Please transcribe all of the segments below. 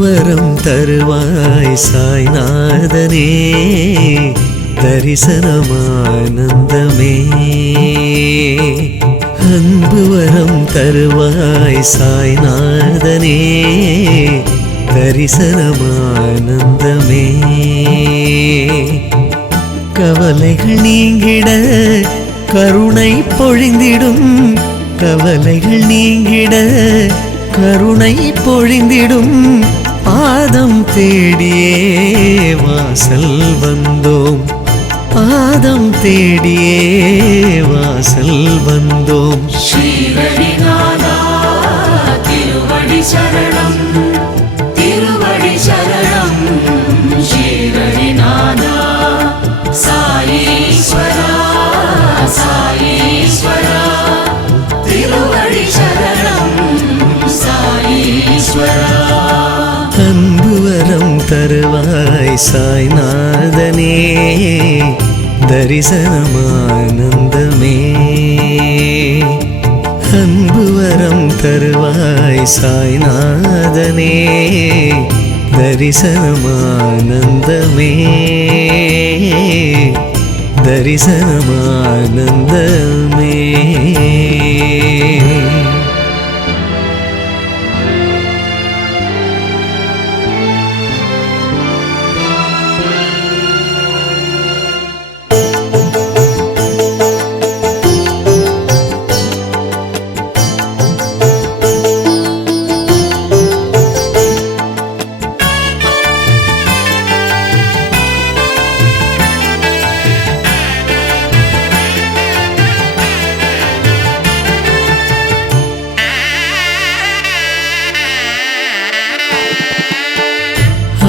வரம் தருவாய் சாய்நாதனே தரிசனமானந்தமே. அன்பு வரம் தருவாய் சாய்நாதனே தரிசனமானந்தமே. கவலைகள் நீங்கிட கருணை பொழிந்திடும், கவலைகள் நீங்கிட கருணை பொழிந்திடும். பாதம் தேடியே வாசல் வந்தோம், பாதம் தேடியே வாசல் வந்தோம். ஸ்ரீரடிநாதா திருவடி சரணம், திருவடி சரணம். ஸ்ரீரடிநாதா சாயீஸ்வரா, சாயீஸ்வரா திருவடி சரணம் சாயீஸ்வரா. அன்பு வரம் தருவாய் சாய்நாதனே தரிசனமானந்தமே. அன்பு வரம் தருவாய் சாய்நாதனே தரிசனமானந்தமே, தரிசனமானந்தமே.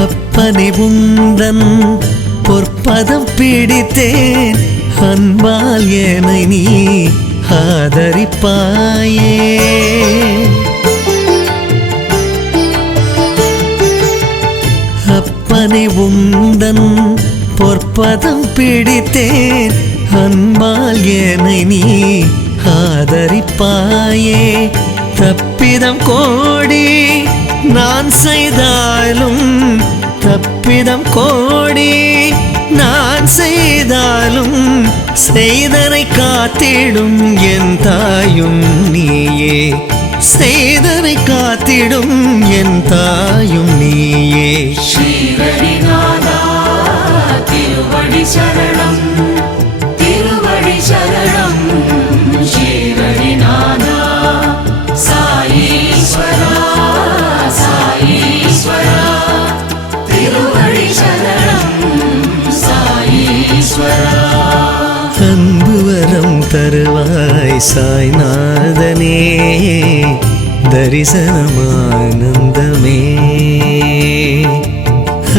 அப்பனே உந்தன் பொற்பதம் பிடித்தேன், அன்பால் என்னை நீ ஆதரிப்பாயே. அப்பனே உந்தன் பொற்பதம் பிடித்தேன், அன்பால் என்னை நீ ஆதரிப்பாயே. தப்பிதம் கோடி நான் செய்தாலும், தப்பிதம் கோடி நான் செய்தாலும், செய்தனை காத்திடும் என் தாயும் நீயே, செய்தனை காத்திடும் என் தாயும் நீயே. ஸ்ரீரடிநாதா திருவடி சரணம், திருவடி சரணம். ஸ்ரீரடிநாதா சாயீஸ்வரா, சாயீஸ்வரா திருவடி சரணம் சாயீஸ்வரா. அன்பு வரம் தருவாய் சாய்நாதனே தரிசனமானந்தமே.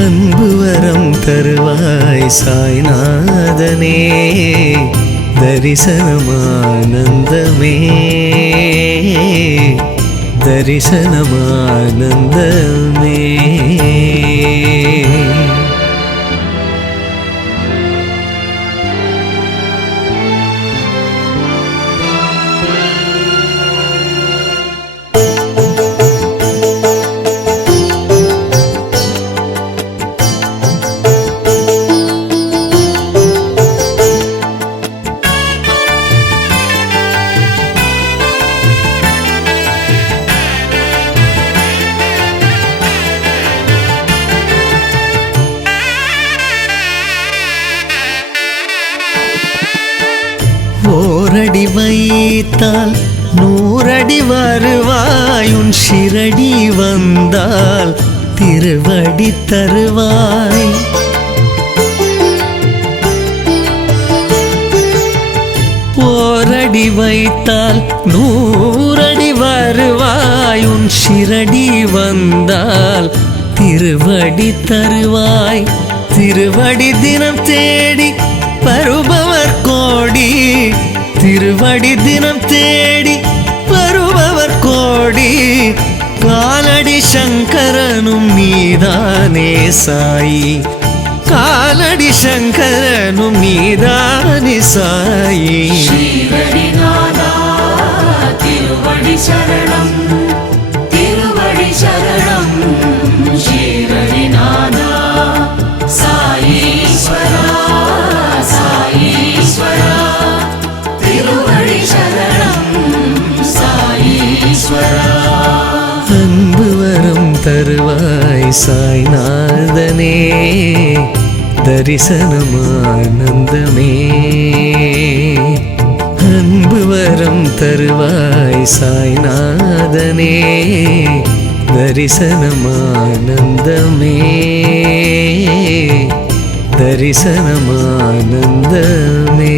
அன்பு வரம் தருவாய் சாய்நாதனே தரிசனமானந்தமே, தரிசனமானந்தமே. ஓரடி வைத்தால் நூறடி வருவாய், உன் ஷிரடி வந்தால் திருவடி தருவாய். ஓரடி வைத்தால் நூறடி வருவாய், உன் ஷிரடி வந்தால் திருவடி தருவாய். திருவடி தினம் தேடி வருபவர் கோடி, திருவடி தினம் தேடி வருபவர் கோடி. காலடி சங்கரனும் நீதானே சாயி, காலடி சங்கரனும் நீதானே சாயி. ஸ்ரீரடிநாதா திருவடி சரணம், திருவடி சரணம். சாய்நாதனே தரிசனமானந்தமே அன்பு வரம் தருவாய் சாய்நாதனே தரிசனமானந்தமே தரிசனமானந்தமே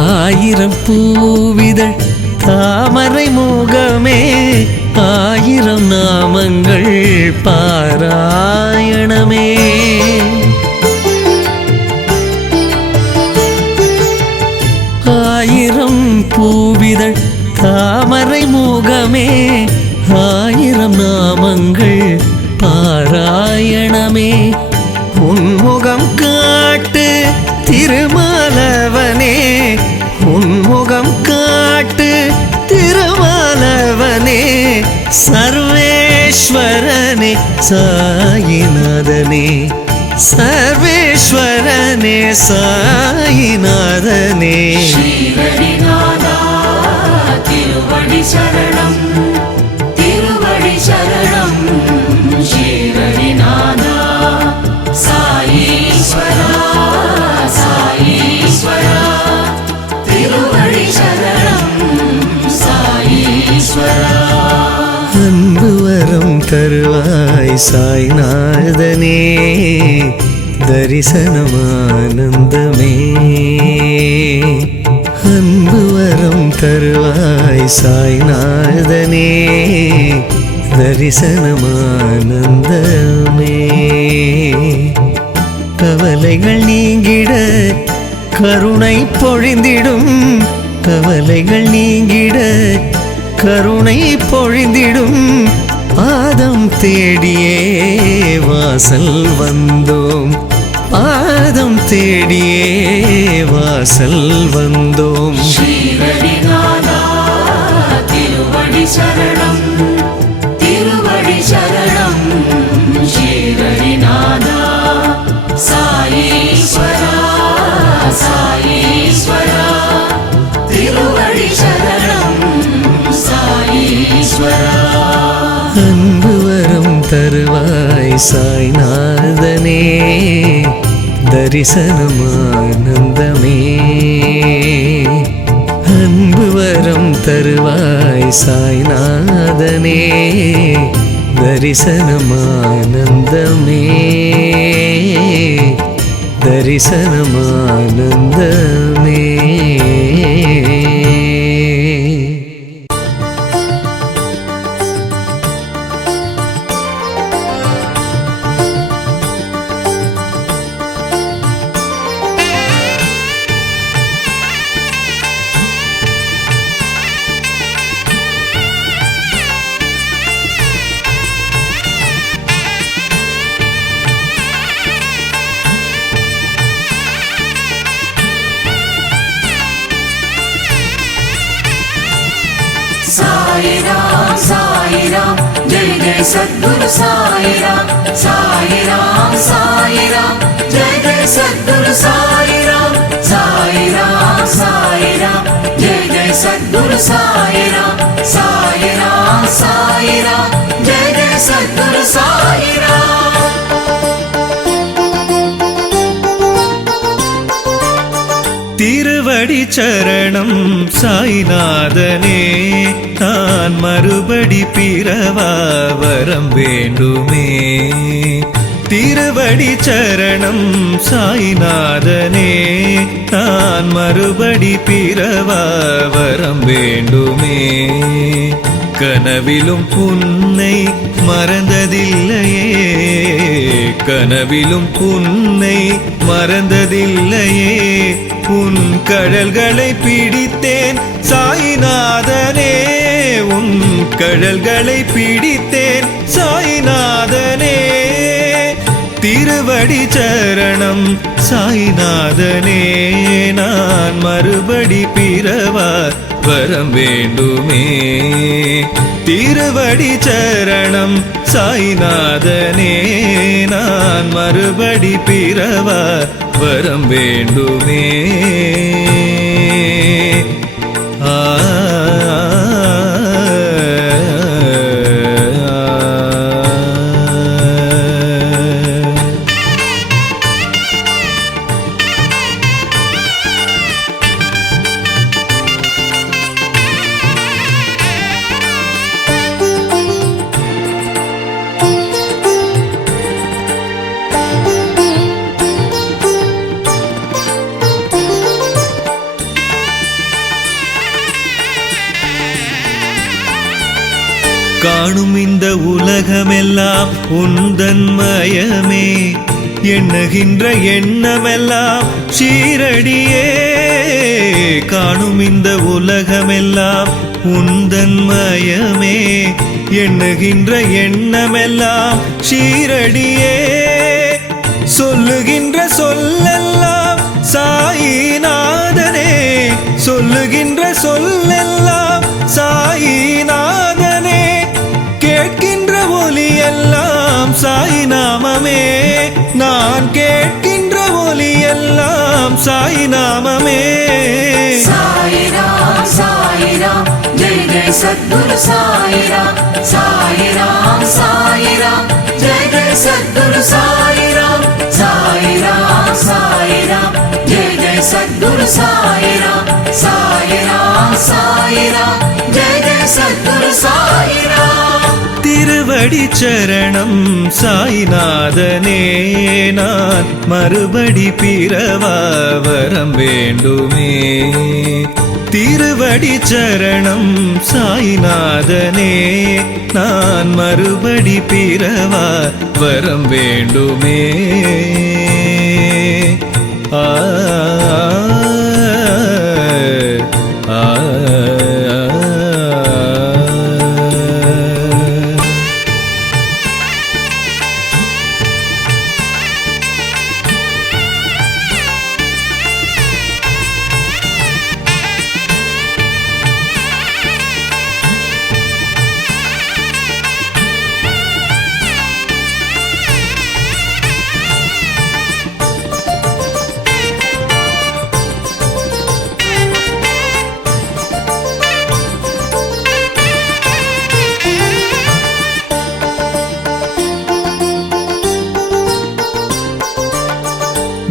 ஆயிரம் பூவிதழ் தாமரை முகமே ஆயிரம் நாமங்கள் பாராயணமே ஆயிரம் பூவிதழ் தாமரை முகமே ஆயிரம் நாமங்கள் பாராயணமே உன்முகம் காட்டு திருமாலவனே உன்முகம் காட்டு திருமாலவனே சர்வேஸ்வரனே சாயிநாதனே சர்வேஸ்வரனே சாயிநாதனே ஸ்ரீரடிநாதா திருவடி சரணம் திருவடி சரணம் ஸ்ரீரடிநாதா சாயீஸ்வரா சாயீஸ்வரா திருவடி சரணம் சாயீஸ்வரா அன்பு வரம் தருவாய் சாய்நாதனே தரிசனமானந்தமே அன்பு வரம் தருவாய் சாய்நாதனே தரிசனமானந்தமே கவலைகள் நீங்கிட கருணை பொழிந்திடும் கவலைகள் நீங்கிட கருணை பொழிந்திடும் பாதம் தேடியே வாசல் வந்தோம் பாதம் தேடியே வாசல் வந்தோம் ஸ்ரீரடிநாதா திருவடி சரணம் திருவடி சரணம் ஸ்ரீரடிநாதா சாயீஸ்வரா சாயீஸ்வரா திருவடி சரணம் சாயீஸ்வரா அன்பு வரம் தருவாய் சாய்நாதனே தரிசனமானந்தமே அன்பு வரம் தருவாய் சாய்நாதனே தரிசனமானந்தமே தரிசனமானந்தமே साईराम साईराम जय जय सद्गुरु साईराम साईराम साईराम जय जय सद्गुरु साईराम साईराम साईराम जय जय सद्गुरु साईराम साईराम साईराम जय जय सद्गुरु साईराम திருவடி சரணம் சாய்நாதனே நான் மறுபடி பிறவா வரம் வேண்டுமே திருவடி சரணம் சாய்நாதனே நான் மறுபடி பிறவா வரம் வேண்டுமே கனவிலும் உன்னை மறந்ததில்லையே கனவிலும் உன்னை மறந்ததில்லையே உன் கடல்களை பிடித்தேன் சாய்நாதனே உன் கடல்களை பிடித்தேன் சாய்நாதனே திருவடி சரணம் சாய்நாதனே நான் மறுபடி பிறவா வரம் வேண்டுமே திருவடி சரணம் சாய்நாதனே நான் மறுபடி பிறவா வரம் வேண்டுமே ஆ காணும் இந்த உலகமெல்லாம் உந்தன் மயமே எண்ணுகின்ற எண்ணமெல்லாம் சீரடியே காணும் இந்த உலகமெல்லாம் உந்தன் மயமே எண்ணுகின்ற எண்ணமெல்லாம் சீரடியே சொல்லுகின்ற சொல்லெல்லாம் சாயிநாதனே சொல்லுகின்ற சொல்லெல்லாம் சாயிநாதனே கேட்கின்ற ஒலி எல்லாம் சாய்நாமமே நான் கேட்கின்ற ஒலி எல்லாம் சாய்நாமமே சாயிராம் சாயிராம் ஜெய் ஜெய் சத்குரு சாயிராம் சாயிராம் சாயிராம் ஜெய் ஜெய் சத்குரு சாயிராம் சாயிராம் சாயிராம் ஜெய் ஜெய் சத்குரு சாயிராம் சாயிராம் சாயிராம் ஜெய் ஜெய் சத்குரு சாயிராம் திருவடி சரணம் சாய்நாதனே நான் மறுபடி பிறவா வரம் வேண்டுமே திருவடி சரணம் சாய்நாதனே நான் மறுபடி பிறவா வரம் வேண்டுமே ஆ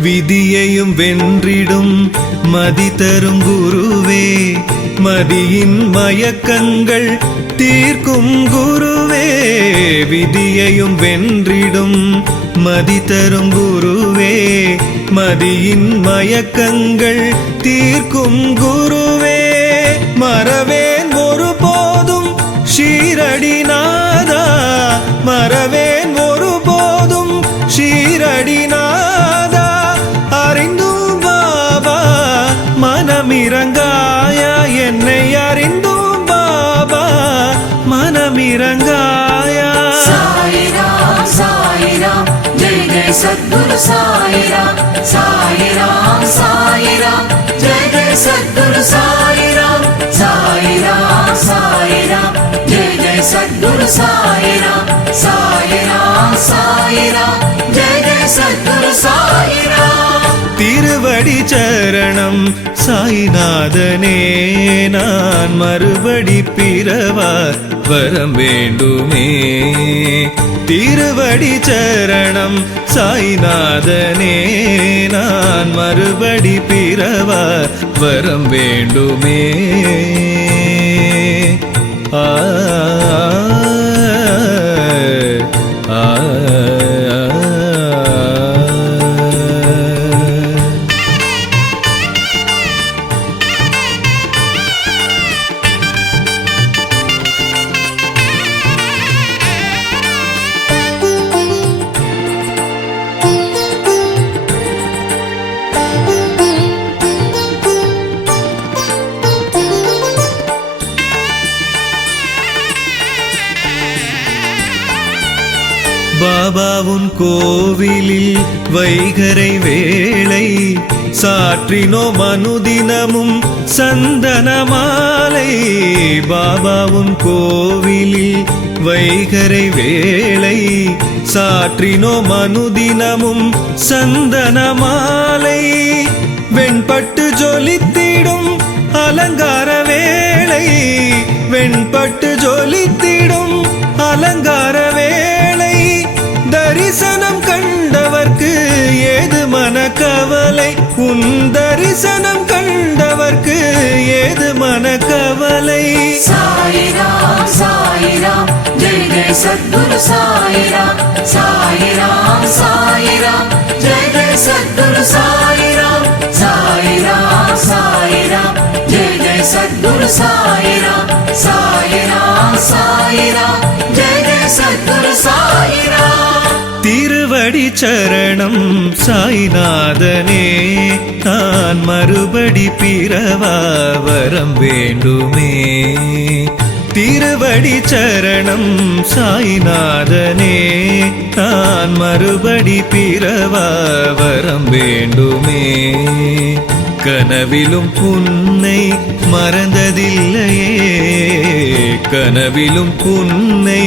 விதியையும் வென்றிடும் மதி தரும் குருவே மதியின் மயக்கங்கள் தீர்க்கும் குருவே விதியையும் வென்றிடும் மதி தரும் குருவே மதியின் மயக்கங்கள் தீர்க்கும் குருவே மறவேன் ஒருபோதும் ஷீரடிநாதா மறவேன் ஒருபோதும் ஷீரடிநாதா அறிந்தும் பாபா மனமிரங்காயா என்னை அறிந்தும் பாபா மனமிரங்காயா சாயிராம் சாயிராம் ஜெய் ஜெய் சத்குரு சாயிராம் சாயிராம் சாயிராம் ஜெய் ஜெய் சத்குரு சாயிராம் சாயிராம் சாயிராம் ஜெய் ஜெய் சத்குரு சாயிராம் சாயிராம் சாயிராம் ஜெய் ஜெய் சத்குரு சாயிராம் திருவடி சரணம் சாய்நாதனே நான் மறுபடி பிறவா வரம் வேண்டுமே திருவடி சரணம் சாய்நாதனே நான் மறுபடி பிறவா வரம் வேண்டுமே ஆ பாபா உன் கோவிலில் வைகரை வேளை சாற்றினோம் அனுதினமும் சந்தன மாலை. பாபா உன் கோவிலில் வைகரை வேளை சாற்றினோம் அனுதினமும் சந்தன மாலை. வெண்பட்டு ஜொலித்திடும் அலங்கார வேளை, வெண்பட்டு ஜொலித்திடும் அலங்கார வேளை. தரிசனம் கண்டவர்க்கு ஏது மனக்கவலை, உன் தரிசனம் கண்டவர்க்கு ஏது மனக்கவலை. சாயிராம் சாயிராம் ஜெய் ஜெய் சத்குரு சாயிராம். சாயிராம் சாயிராம் ஜெய் ஜெய் சத்குரு சாயிராம். சாயிராம் சாயிராம் ஜெய் ஜெய் சத்குரு சாயிராம். சாயிராம் சாயிராம் ஜெய் ஜெய் சத்குரு சாயிராம். திருவடி சரணம் சாய்நாதனே, நான் மறுபடி பிறவா வரம் வேண்டுமே. திருவடி சரணம் சாய்நாதனே, நான் மறுபடி பிறவா வரம் வேண்டுமே. கனவிலும் உன்னை மறந்ததில்லையே, கனவிலும் உன்னை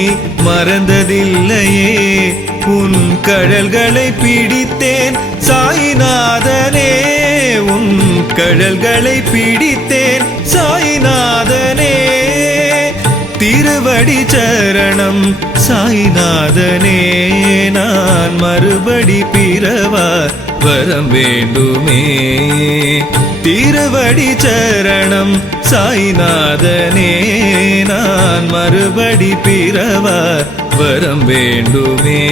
மறந்ததில்லையே. உன் கழல்களை பிடித்தேன் சாய்நாதனே, உன் கழல்களை பிடித்தேன் சாய்நாதனே. திருவடி சரணம் சாய்நாதனே, நான் மறுபடி பிறவா வரம் வேண்டுமே. திருவடி சரணம் சாய்நாதனே, நான் மறுபடி பிறவா வரம் வேண்டுமே.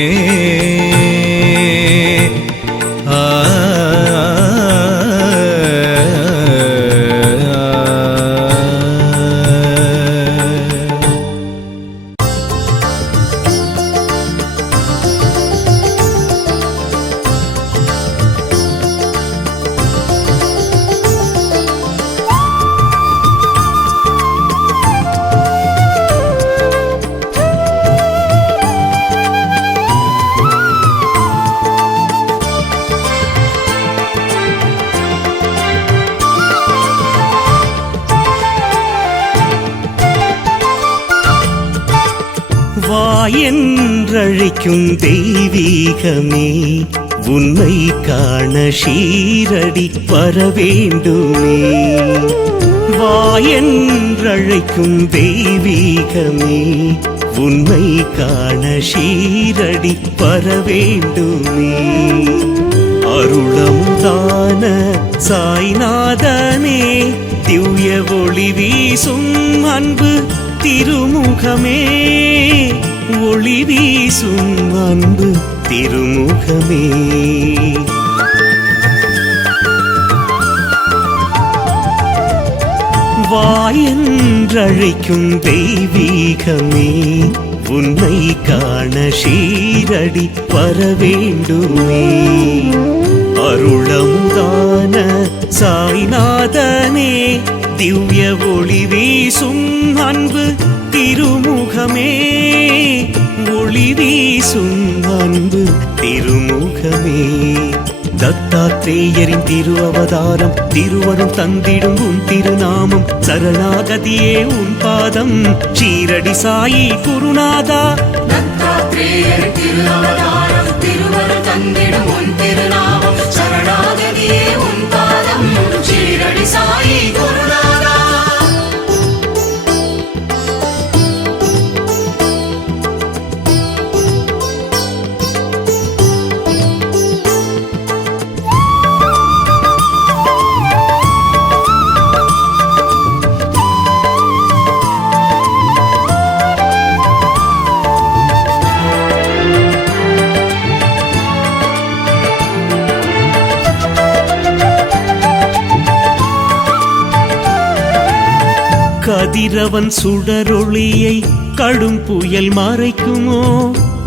என்றழைக்கும் தெய்வீகமே, உன்னை காண ஷீரடி வரவேண்டுமே. வாயென்றழைக்கும் தெய்வீகமே, உன்னை காண ஷீரடி வரவேண்டுமே. அருளமுதான சாய்நாதனே, திவ்ய ஒளி வீசும் அன்பு திருமுகமே, ஒளி வீசும் அன்பு திருமுகமே. வாயென்றழைக்கும் தெய்வீகமே, உன்னை காண ஷீரடி வரவேண்டுமே. அருளமுதான சாய்நாதனே, திவ்ய ஒளி வீசும் அன்பு திருமுகமே, ஒளி வீசும் அன்பு திருமுகமே. தத்தாத்ரேயரின் திரு அவதாரம், திருவரும் தந்திடும் உன் திருநாமம், சரணாகதியே உன் பாதம், ஷீரடி சாயி குருநாதா. தத்தாத்ரேயரின் திரு அவதாரம், திருவரும் தந்திடும் உன் திருநாமம், சரணாகதியே உன் பாதம், ஷீரடி சாயி குருநாதா. கதிரவன் சுடரொளியை கடும் புயல் மறைக்குமோ,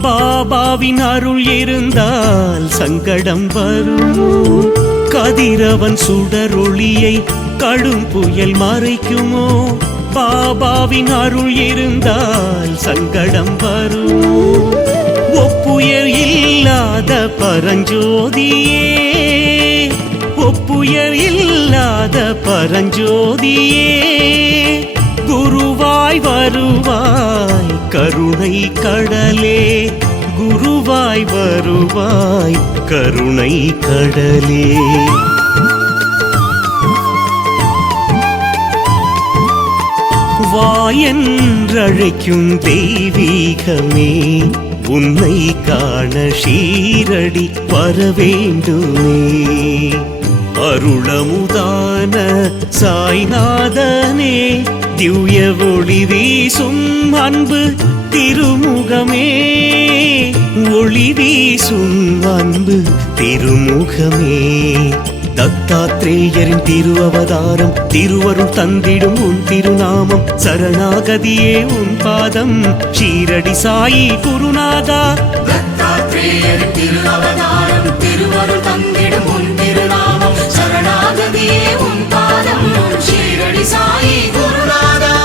பாபாவின் அருள் இருந்தால் சங்கடம் வருமோ. கதிரவன் சுடரொளியை கடும் புயல் மறைக்குமோ, பாபாவின் அருள் இருந்தால் சங்கடம் வருமோ. ஒப்பு ஒப்புயர் இல்லாத பரஞ்சோதியே, ஒப்புயர் இல்லாத பரஞ்சோதியே, குருவாய் வருவாய் கருணை கடலே, குருவாய் வருவாய் கருணை கடலே. வாயென்றழைக்கும் தெய்வீகமே, உன்னை காண ஷீரடி வரவேண்டுமே. அருளமுதான சாய்நாதனே, திவ்ய ஒளி வீசும் அன்பு திருமுகமே, ஒளி வீசும் அன்பு திருமுகமே. தத்தாத்ரேயரின் திருவவதாரம், திருவருள் தந்திடும் உன் திருநாமம், சரணாகதியே உன் பாதம், ஷீரடி சாயி குருநாதா. தத்தாத்ரேயரின் திருவவதாரம், திருவருள் தந்திடும் உன் திருநாமம், சரணாகதியே உன் பாதம், ஷீரடி சாயி குருநாதா.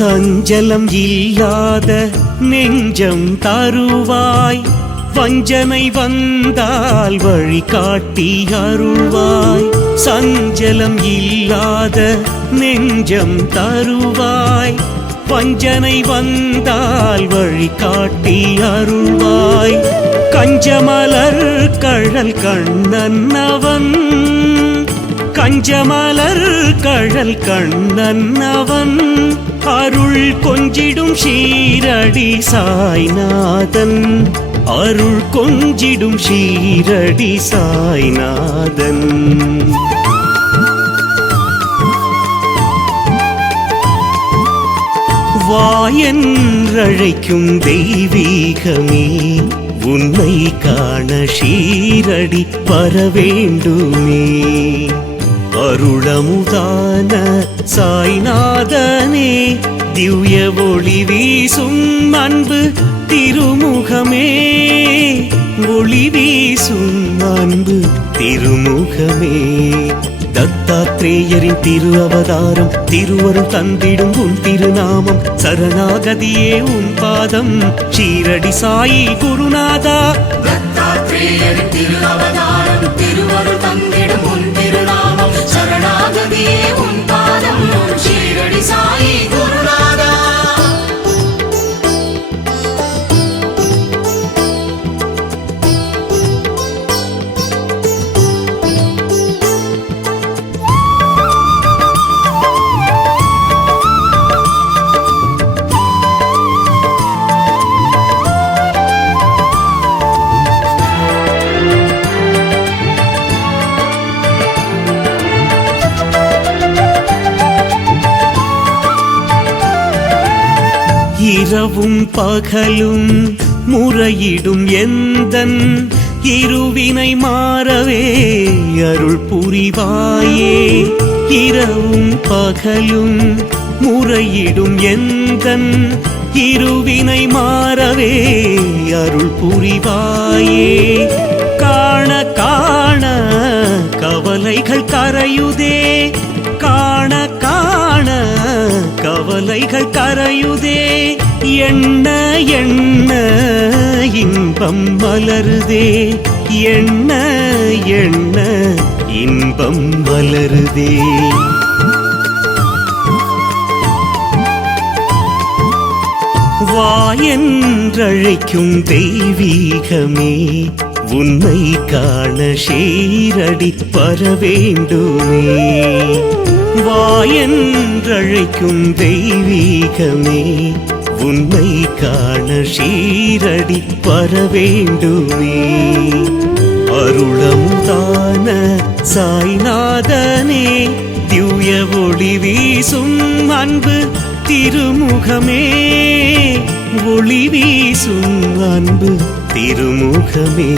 சஞ்சலம் இல்லாத நெஞ்சம் தருவாய், வஞ்சனை வந்தால் வழிகாட்டி அருள்வாய். சஞ்சலம் இல்லாத நெஞ்சம் தருவாய், வஞ்சனை வந்தால் வழிகாட்டி அருள்வாய். கஞ்சமலர் கழல் கண்ணன்னவன், கஞ்சமலர் கழல் கண்ணன்னவன், அருள் கொஞ்சிடும் ஷீரடி சாய்நாதன், அருள் கொஞ்சிடும் ஷீரடி சாய்நாதன். வாயென்றழைக்கும் தெய்வீகமே, உன்னை காண ஷீரடி வரவேண்டுமே. அருளமுதான சாய்நாதனே, திவ்ய ஒளி வீசும் அன்பு திருமுகமே, ஒளி வீசும் அன்பு திருமுகமே. தத்தாத்ரேயரின் திரு அவதாரம், திருவருள் தந்திடும் உன் திருநாமம், சரணாகதியே உன் பாதம், ஷீரடி சாயி குருநாதா. தத்தாத்ரேயரின் திரு அவதாரம், திருவருள் தந்திடும் உன் திருநாமம், சரணாகதியே உன் பாதம், ஷீரடி சாயி குருநாதா. இரவும் பகலும் முறையிடும் எந்தன் இருவினை மாறவே அருள் புரிவாயே. இரவும் பகலும் முறையிடும் எந்தன் இருவினை மாறவே அருள் புரிவாயே. காண காண கவலைகள் கரையுதே, காண காண கவலைகள் கரையுதே. எண்ண எண்ண இன்பம் மலருதே, எண்ண எண்ண இன்பம் மலருதே. வாயென்றழைக்கும் தெய்வீகமே, உன்னை காண ஷீரடி வரவேண்டுமே. வாயென்றழைக்கும் தெய்வீகமே, உன்னை காண ஷீரடி வரவேண்டுமே. அருளமுதான சாய்நாதனே, திவ்ய ஒளி வீசும் அன்பு திருமுகமே, ஒளி வீசும் அன்பு திருமுகமே.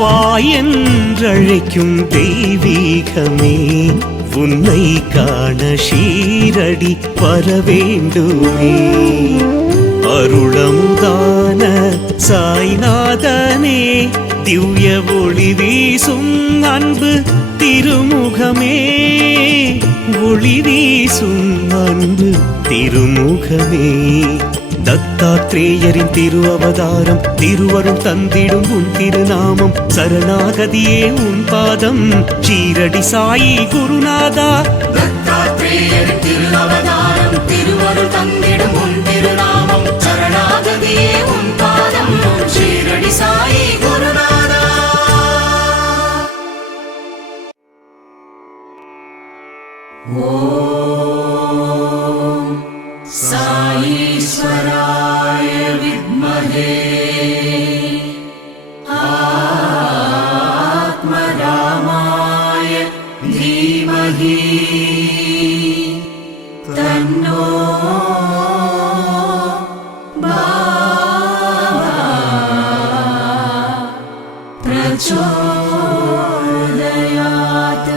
வாயென்றழைக்கும் தெய்வீகமே, உன்னை காண ஷீரடி வரவேண்டுமே. அருளமுதான சாய்நாதனே, திவ்ய ஒளி வீசும் அன்பு திருமுகமே. ஒளி வீசும் அன்பு திருமுகமே. தத்தாத்ரேயரின் திரு அவதாரம், திருவருள் தந்திடும் உன் திருநாமம், சரணாகதியே உன் பாதம், ஷீரடி சாயி குருநாதா. தத்தாத்ரேயரின் திரு அவதாரம், திருவருள் தந்திடும் உன் திருநாமம், சரணாகதியே உன் பாதம், ஷீரடி சாயி குருநாதா. ஓம் சாயீஸ்வராய வித்மஹே ஆத்மராமாய தீமஹி தன்னோ பிரச்சோதயாத்.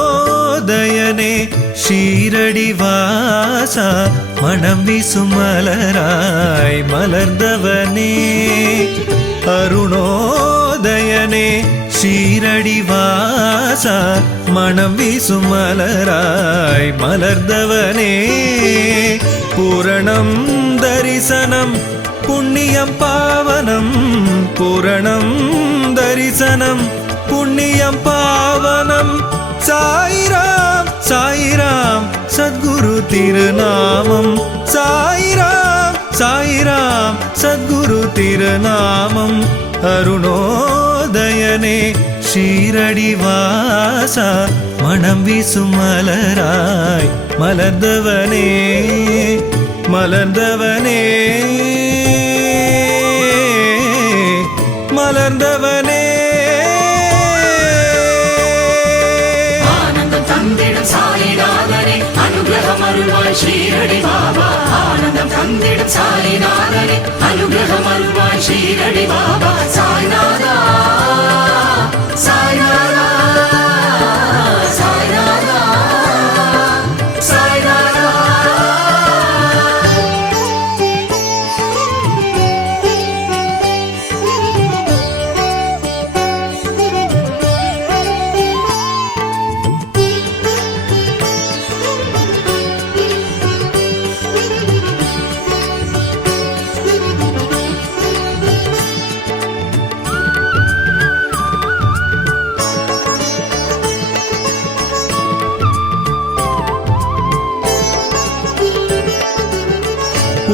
அருணோதயனே ஷீரடி வாசா, மனம் வீசும் மலராய் மலர்ந்தவனே. அருணோதயனே ஷீரடி வாசா, மனம் வீசும் மலராய் மலர்ந்தவனே. பூரணம் தரிசனம் புண்ணியம் பாவனம், பூரணம் தரிசனம் புண்ணியம் பாவனம். சாயிராம் சாயிராம் சத்குரு திருநாமம், சாயிராம் சாயிராம் சத்குரு திருநாமம். அருணோதயனே ஷீரடி வாசா, மனம் வீசும் மலராய் மலர்ந்தவனே, மலர்ந்தவனே, மலர்ந்தவனே. அனுகிரகம் அருள்வாய் ஷீரடி பாபா, ஆனந்தம் தந்திடும் சாய்நாதனே, அனுகிரகம் அருள்வாய் ஷீரடி பாபா. சாய்நாதா சாய்நாதா சாய்நாதா சாய்நாதா.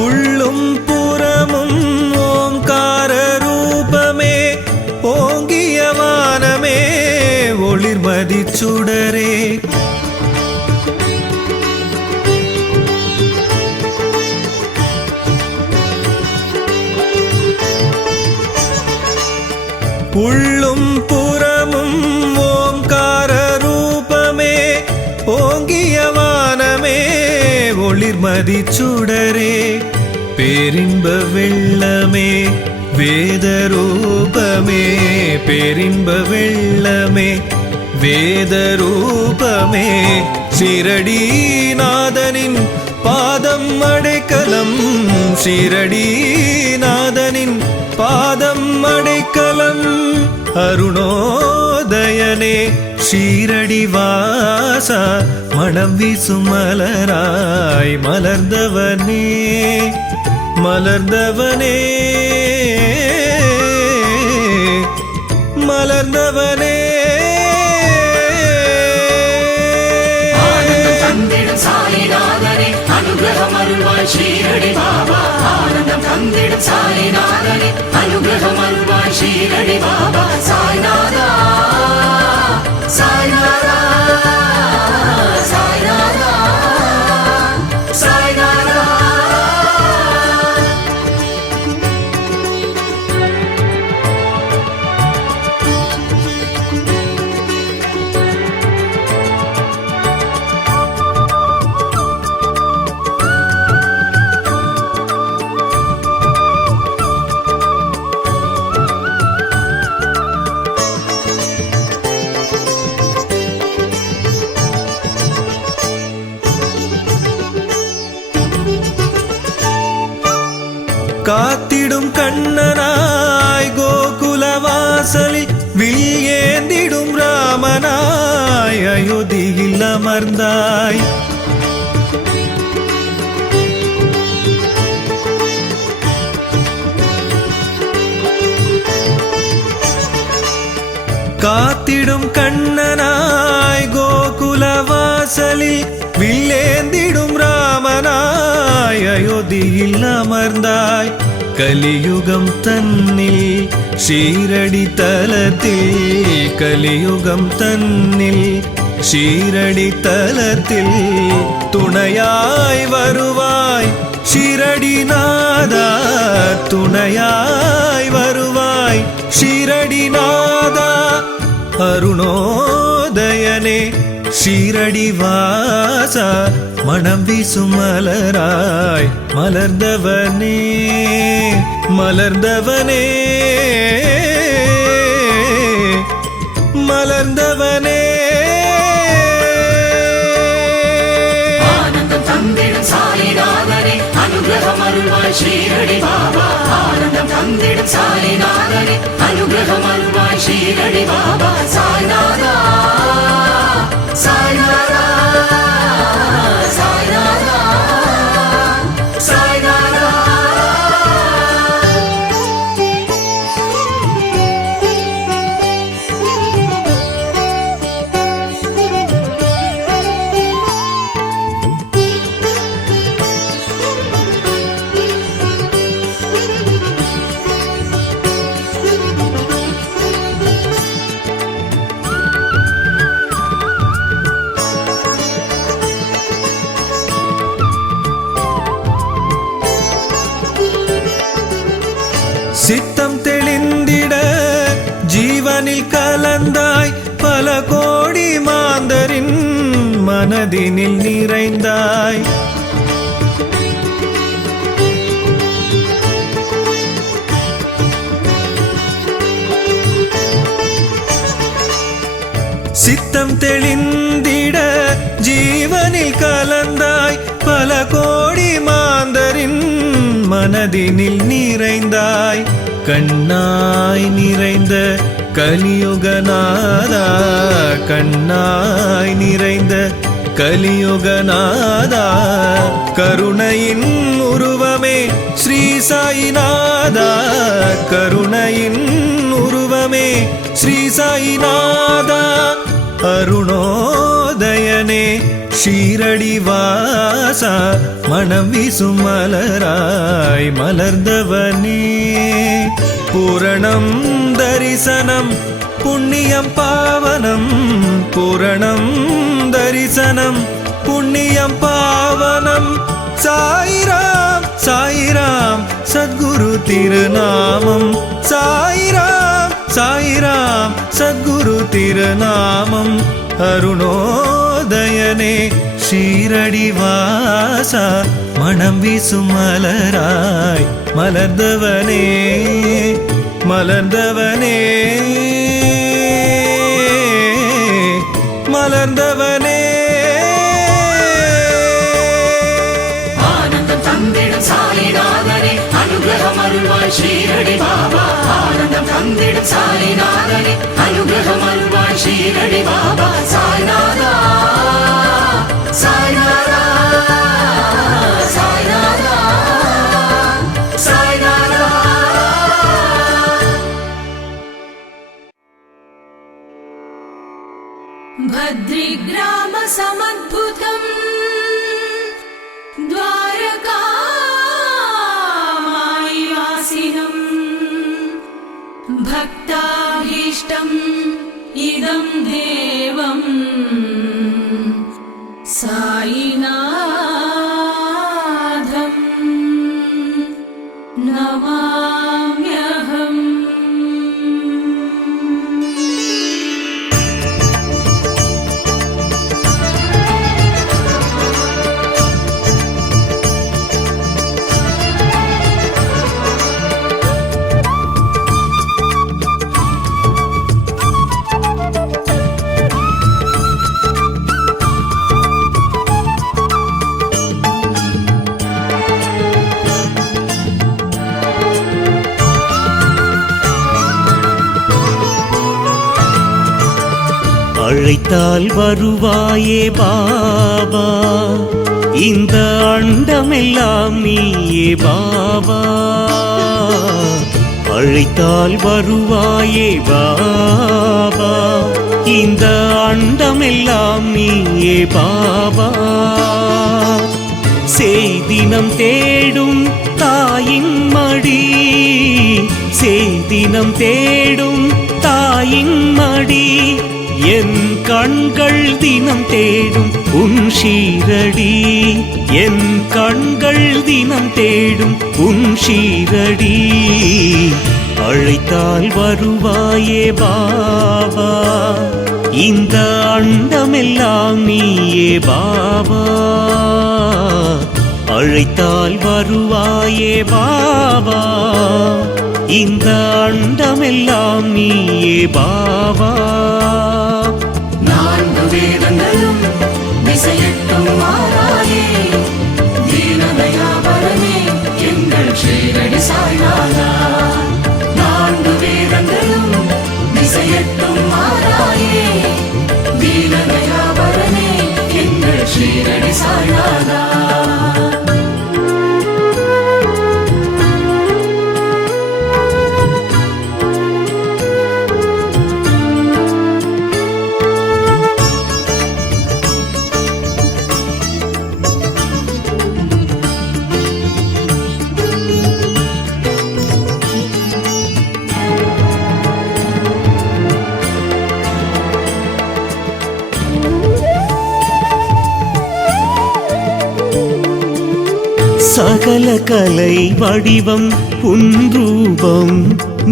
உள்ளும் புறமும் ஓங்கார ரூபமே, ஓங்கிய வானமே ஒளிர்மதி சுடரே. உள்ளும் புறமும் ஓங்கார ரூபமே, ஓங்கிய வானமே ஒளிர்மதி சுடரே. பேரின்ப வெள்ளமே வேத ரூபமே, பேரின்ப வெள்ளமே வேத ரூபமே. ஷீரடிநாதனின் பாதம் அடைக்கலம், ஷீரடிநாதனின் பாதம் அடைக்கலம். அருணோதயனே ஷீரடி வாசா, மனம் வீசும் மலராய் மலர்ந்தவனே, மலர்ந்தவனே, மலர்ந்தவனே. ஆனந்தம் தந்திடும் சாய்நாதனே, அனுகிரகம் அருள்வாய் ஷீரடி பாபா, ஆனந்தம் தந்திடும் சாய்நாதனே, அனுகிரகம் அருள்வாய் ஷீரடி பாபா. சாய்நாதா சாய்நாதா சாய்நாதா சாய்நாதா. வில் ஏந்திடும் ராமனாய் அயோத்தியில் அமர்ந்தாய். காத்திடும் கண்ணனாய் கோகுலவாசலில் வில்லேந்திடும் ராமனாய் அயோத்தியில் அமர்ந்தாய். கலியுகம் தன்னில் ஷீரடி தலத்தில், கலியுகம் தன்னில் ஷீரடி தலத்தில் துணையாய் வருவாய் ஷீரடிநாதா, துணையாய் வருவாய் ஷீரடிநாதா. அருணோதயனே ஷீரடிவாசா, மனம் வீசும் மலராய் மலர்ந்தவனே, மலர்ந்தவனே, மலர்ந்தவனே. ஆனந்தம் தந்திடும் சாயிநாதனே அனுகிரகம் அருள்வாய் ஷீரடி பாபா. ஆனந்தம் தந்திடும் சாயிநாதனே அனுகிரகம் அருள்வாய் ஷீரடி பாபா. சாய்நாதா சாய்நாதா சாய்நாதா சாய்நாதா. சித்தம் தெளிந்திட ஜீவனில் கலந்தாய், பல கோடி மாந்தரின் மனதினில் நிறைந்தாய். சித்தம் தெளிந்திட ஜீவனில் கலந்தாய், பல கோடி மாந்தரின் மனதினில் நிறைந்தாய். கண்ணாய் நிறைந்த கலியுகநாதா, கண்ணாய் நிறைந்த கலியுகநாதா. கருணையின் உருவமே ஸ்ரீ சாயிநாதா, கருணையின் உருவமே ஸ்ரீ சாயிநாதா. அருணோதயனே ஷீரடிவாசா, மனம் வீசும் மலராய் மலர்ந்தவனே. பூரணம் தரிசனம் புண்ணியம் பாவனம், பூரணம் தரிசனம் புண்ணியம் பாவனம். சாயிராம் சாயிராம் சத்குரு திருநாமம், சாயிராம் சாயிராம் சத்குரு திருநாமம். அருணோதயனே ஷீரடிவாசா, மனம் வீசும் மலராய் மலர்ந்தவனே, மலர்ந்தவனே, மலர்ந்தவனே. ஆனந்தம் தந்திடும் சாயிநாதனே அனுகிரகம் அருள்வாய் ஷீரடி பாபா. ஆனந்தம் தந்திடும் சாயிநாதனே அனுகிரகம் அருள்வாய் ஷீரடி பாபா. சாய்நாதா சாய்நாதா சாய்நாதா சாய்நாதா. भद्रिग्राम समद्भुतम् द्वारकामायिवासिनम् भक्ताभीष्टम् इदं देवम् सायिनाथम् नमाम्यहम्. அழைத்தால் வருவாயே பாபா, இந்த அண்டமெல்லாம் நீயே பாபா. அழைத்தால் வருவாயே பாபா, இந்த அண்டமெல்லாம் நீயே பாபா. செய்தினம் தேடும் தாயின் மடி, செய்தினம் தேடும் தாயின் மடி, என் கண்கள் தினம் தேடும் உன் ஷீரடி, என் கண்கள் தினம் தேடும் உன் ஷீரடி. அழைத்தால் வருவாயே பாபா, இந்த அண்டமெல்லாம் நீயே பாபா. அழைத்தால் வருவாயே பாபா, இந்த அண்டமெல்லாம் நீயே பாபா. நான்கு வேதங்களும் திசையெட்டும் மாறாயே, தீனதயாபரமே எங்கள் ஷீரடி சாய்நாதா. நான்கு வேதங்களும் திசையெட்டும் மாறாயே, தீனதயாபரமே எங்கள் ஷீரடி சாய்நாதா. சகல கலை வடிவம் உன் ரூபம்,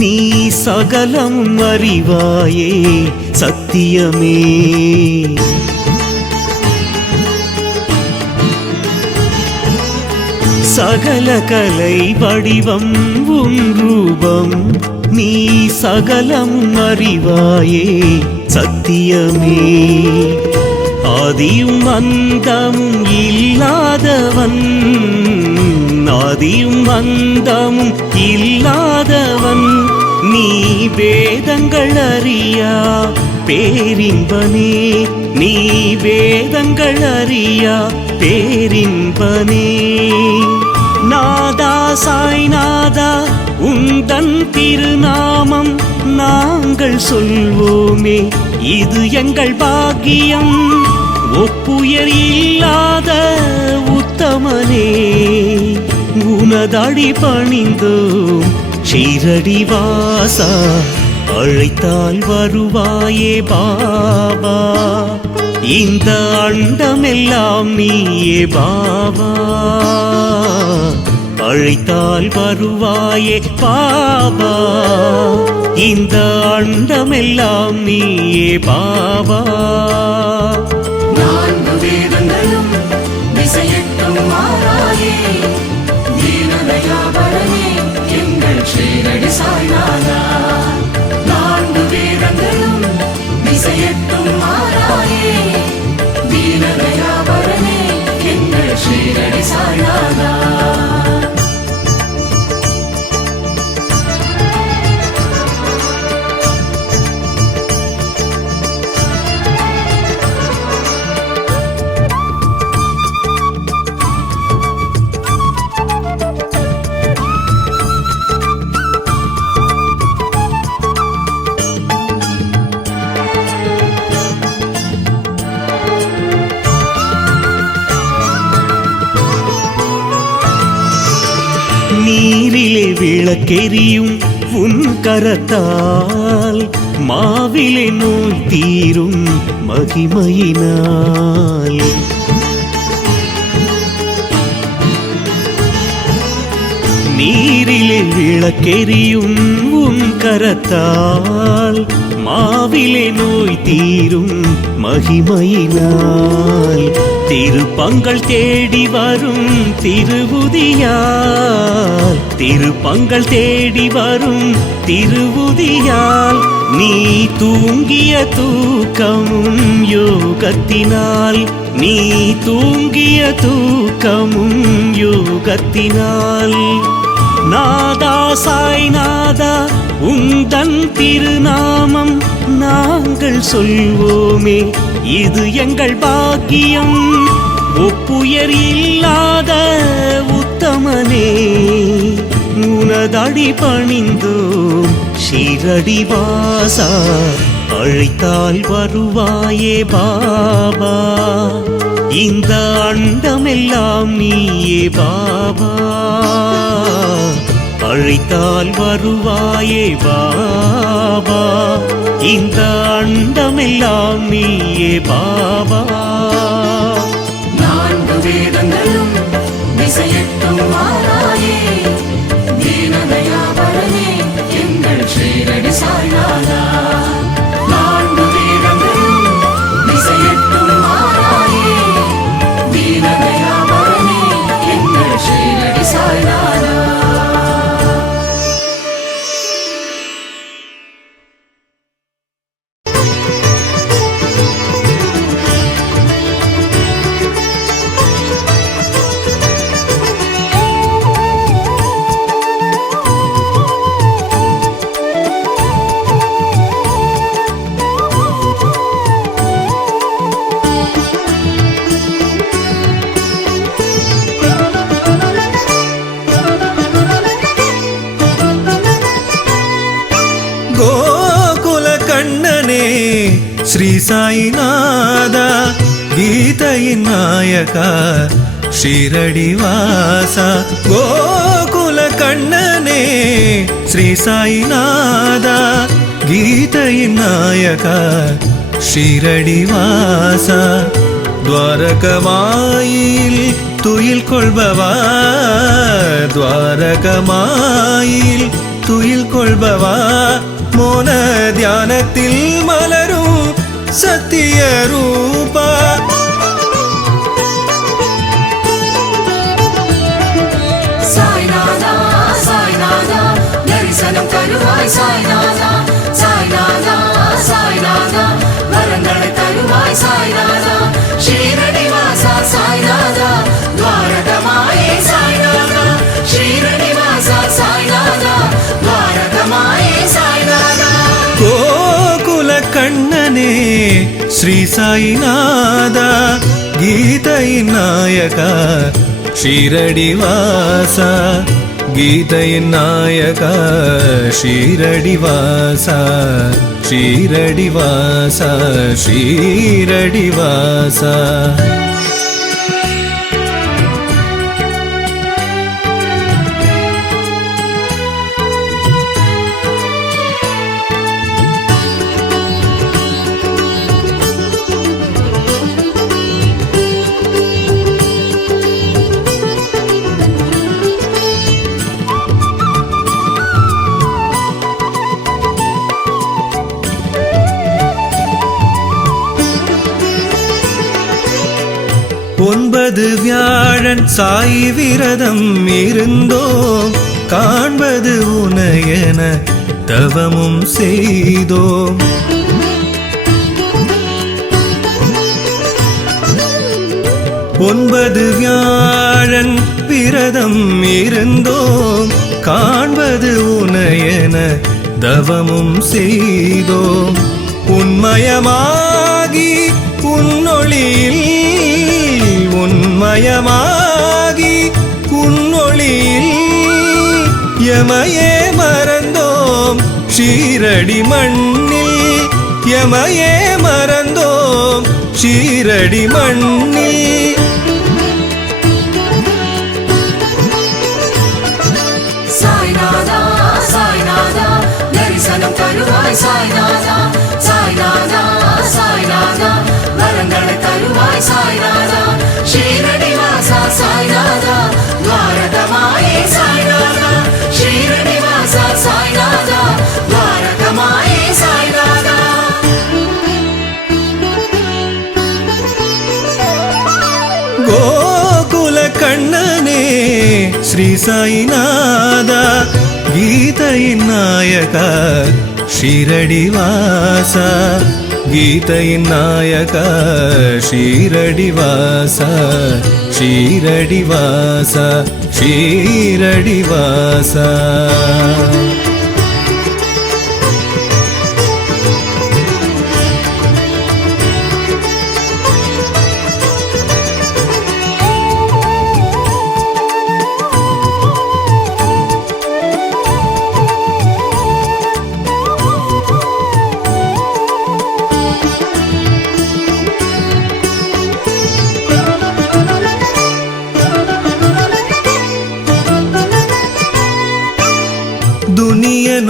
நீ சகலம் அறிவாயே சத்தியமே. சகல கலை வடிவம் உன் ரூபம், நீ சகலம் அறிவாயே சத்தியமே. ஆதியும் அந்தமும் இல்லாதவன், ஆதியும் அந்தமும் இல்லாதவன், நீ வேதங்கள் அறியா பேரின்பனே, நீ வேதங்கள் அறியா பேரின்பனே. நாதா சாய்நாதா உந்தன் திருநாமம் நாங்கள் சொல்வோமே, இது எங்கள் பாக்கியம். ஒப்புயர் இல்லாத உத்தமனே, உனதடி பணிந்தோம் ஷீரடி வாசா. அழைத்தால் வருவாயே பாபா, இந்த அண்டமெல்லாம் நீயே பாபா. அழைத்தால் வருவாயே பாபா, இந்த அண்டமெல்லாம் நீயே பாபா. நான்கு வேதங்களும் திசையெட்டும் மாறாயே, தீனதயாபரமே எங்கள் ஷீரடி சாய்நாதா. நான்கு வேதங்களும் திசையெட்டும் மாறாயே, தீனதயாபரமே எங்கள் ஷீரடி சாய்நாதா. நீரிலே விளக்கெரியும் உன் கரத்தால், மாவிலே நோய் தீரும் மகிமையினால். நீரிலே விளக்கெரியும் உன் கரத்தால், மாவிலே நோய் தீரும் மகிமையினால். திருப்பங்கள் தேடி வரும் திருவுதியால், திருப்பங்கள் தேடி வரும் திருவுதியால். நீ தூங்கிய தூக்கமும் யோகத்தினால், நீ தூங்கிய தூக்கமும் யோகத்தினால். நாதா சாய்நாதா உந்தன் திருநாமம் நாங்கள் நாங்கள் சொல்வோமே இது எங்கள் பாக்கியம். ஒப்புயர் இல்லாத உத்தமனே உனதடி பணிந்தோம் ஷீரடி வாசா, அழைத்தால் வருவாயே பாபா, இந்த அண்டமெல்லாம் நீயே பாபா, அழைத்தால் வருவாயே பாபா, இந்த அண்டமெல்லாம் நீயே பாபா. நான்கு வேதங்களும் திசையெட்டும் மாறாயே, தீனதயாபரனே எங்கள் ஸ்ரீரடி சாய்நாதா. நான்கு வேதங்களும் திசையெட்டும் மாறாயே, தீனதயாபரனே எங்கள் ஸ்ரீரடி சாய்நாதா. கோகுல கண்ணனே ஸ்ரீ சாய்நாதா, கீதையின் நாயகா ஷீரடி வாசா. கோகுல கண்ணனே ஸ்ரீ சாய்நாதா, கீதையின் நாயகா ஷீரடி வாசா. துவாரகமாயில் துயில் கொள்பவா, துவாரகமாயில் துயில் கொள்பவா, மோன தியானத்தில் மலரும் சத்திய ரூபா. சாய்நாதா சாய்நாதா தரிசனம் தருவாய் சாய்நாதா, சாய்நாதா சாய்நாதா வரங்களை தருவாய் சாய்நாதா. ஸ்ரீரடி வாசா சாய்நாதா, துவாரகமாயே சாய்நாதா, ஸ்ரீரடி வாசா சாய்நாதா, துவாரகமாயே சாய்நாதா. கோகுல கண்ணனே ஸ்ரீ சாய்நாதா, கீதையின் நாயகா ஷீரடி வாசா, கீதையின் நாயகா ஷீரடி வாசா, ஷீரடி வாசா, ஷீரடி வாசா. ஒன்பது வியாழன் சாய் விரதம் இருந்தோம், காண்பது உனையென தவமும் செய்தோம். ஒன்பது வியாழன் விரதம் இருந்தோம், காண்பது உனையென தவமும் செய்தோம். உன்மயமாகி உன்னொளியில், உன்மயமாகி உன்னொளியில் எமையே மறந்தோம் ஷீரடி மண்ணில், எமையே மறந்தோம் ஷீரடி மண்ணில். சாய்நாதா சாய்நாதா தரிசனம் தருவாய் சாய்நாதா, சாய்நாதா சாய்நாதா வரங்களை தருவாய் சாய்நாதா. ஸ்ரீரடி வாசா சாய்நாதா, துவாரகமாயே சாய்நாதா, ஸ்ரீரடி வாசா சாய்நாதா, துவாரகமாயே சாய்நாதா. கோகுல கண்ணனே ஸ்ரீ சாய்நாதா, கீதையின் நாயகா ஷீரடி வாசா, கீதையின் நாயகா ஷீரடி வாசா, ஷீரடி வாசா, ஷீரடி வாசா.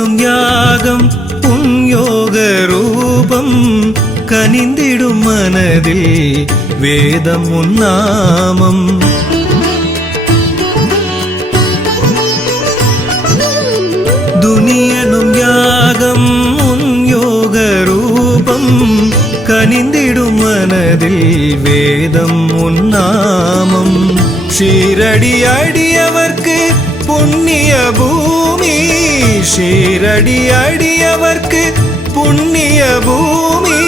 எனும் யாகம் உன் யோக ரூபம் கனிந்திடும் மனதில் வேதம் உன் நாமம். துனியனும் யாகம் உன் யோக ரூபம் கனிந்திடும் மனதில் வேதம் உன் நாமம். ஷீரடி அடியவர்க்கு புண்ணிய பூமி, ஷீரடி அடியவர்க்கு புண்ணிய பூமி.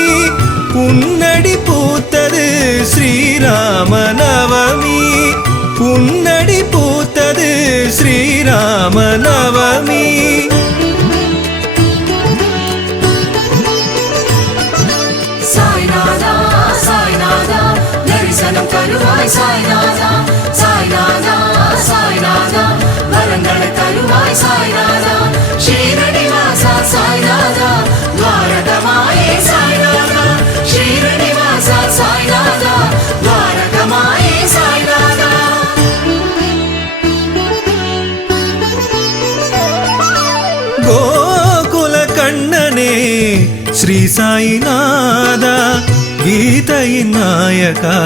உன்னடி பூத்தது ஸ்ரீராம நவமி, உன்னடி பூத்தது ஸ்ரீராம நவமி. சாய்நாதா சாய்நாதா தரிசனம் தருவாய் சாய்நாதா, சாய்நாதா சாய்நாதா வரங்களை தருவாய் சாய்நாதா. ஷீரடி வாசா சாய்நாதா துவாரகமாயே சாய்நாதா, ஷீரடி வாசா சாய்நாதா துவாரகமாயே சாய்நாதா. கோகுல கண்ணனே ஸ்ரீ சாய்நாதா, கீதையின் நாயகா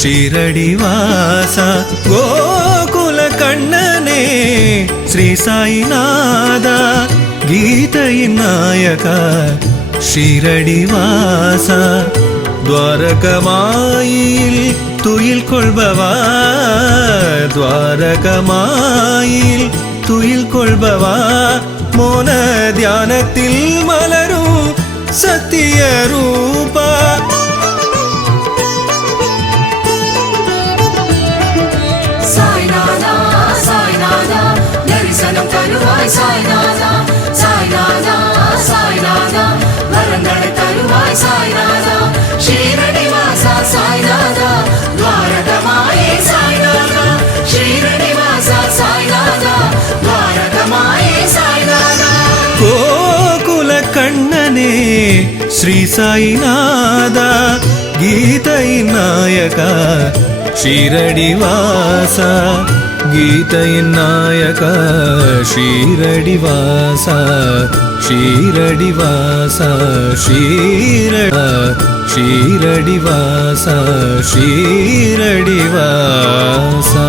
ஷீரடி வாசா. கோகுல கண்ணனே ஸ்ரீ சாய்நாதா, கீதையின் நாயகா ஷீரடி வாசா. துவாரகமாயில் துயில் கொள்பவா, துவாரகமாயில் துயில் கொள்பவா. மோன தியானத்தில் மலரும் சத்திய ரூபா. சாய்நாதா சாய்நாதா தரிசனம் தருவாய் சாய்நாதா, சாய்நாதா சாய்நாதா வரங்களை தருவாய் சாய்நாதா. ஷீரடி வாசா சாய்நாதா துவாரகமாயே சாய்நாதா, ஷீரடி வாசா சாய்நாதா துவாரகமாயே சாய்நாதா. கோகுல கண்ணனே ஸ்ரீ சாய்நாதா, கீதையின் நாயகா ஷீரடி வாசா, கீதையின் நாயகா ஷீரடி வாசா, ஷீரடி வாசா ஷீரடி வாசா, ஷீரடி வாசா.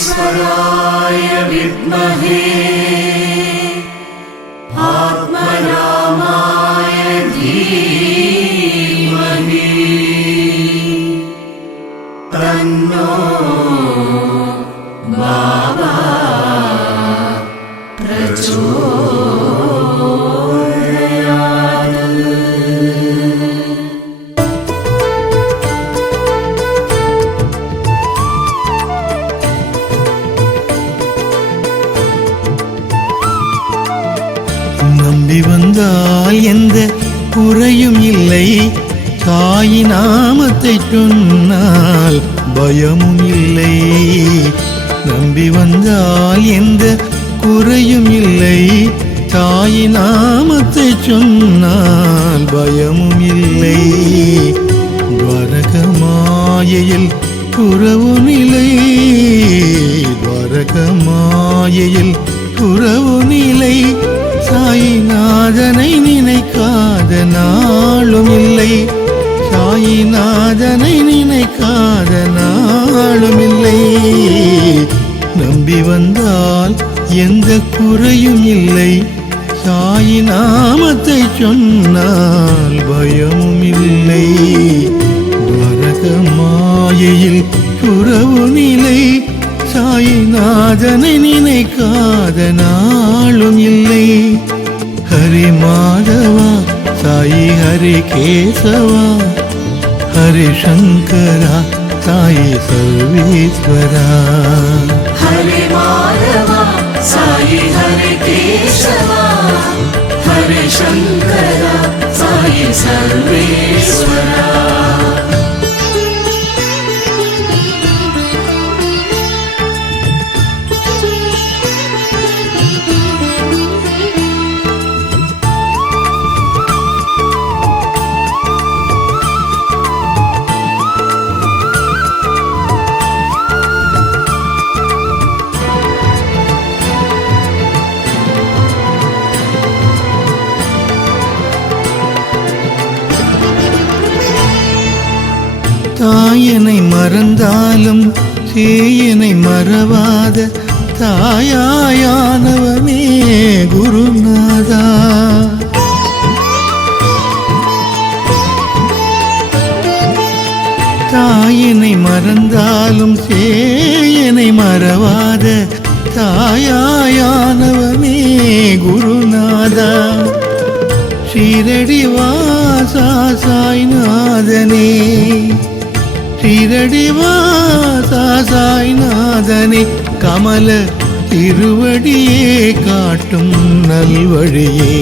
साईश्वराय विद्महे आत्मरामाय धीमहि तन्नो बाबा நம்பி வந்தால் எந்த குறையும் இல்லை, தாயி நாமத்தை சொன்னால் பயமும் இல்லை. நம்பி வந்தால் எந்த குறையும் இல்லை, தாயி நாமத்தை சொன்னால் பயமும் இல்லை. துவாரகமாயில் குறவு நிலை, துவாரகமாயில் குறவு நிலை. சாயிநாதனை நினைக்காத நாளும் இல்லை, சாயிநாதனை நினைக்காத நாளும் இல்லை. நம்பி வந்தால் எந்த குறையும் இல்லை, சாயி நாமத்தை சொன்னால் பயமும் இல்லை. துவாரகமாயில் குறவு நிலை, சாயிநாதனை நினைக்காத நாளும் இல்லை. ஹரி மாதவா சாயி ஹரி கேசவா, ஹரி சங்கரா சாயி சர்வேஸ்வரா. हरे माधवा साई हरे केशवा, हरे शंकरा साई साई सर्वेश्वरा தாயனை மறந்தாலும் சேயனை மறவாத தாயாயானவனே குருநாதா. தாயனை மறந்தாலும் சேயனை மறவாத தாயாயானவனே குருநாதா. ஷீரடி வாசா சாய்நாதனே, ஷீரடி வாசா சாய்நாதனே, கமல திருவடியே காட்டும் நல்வழியே,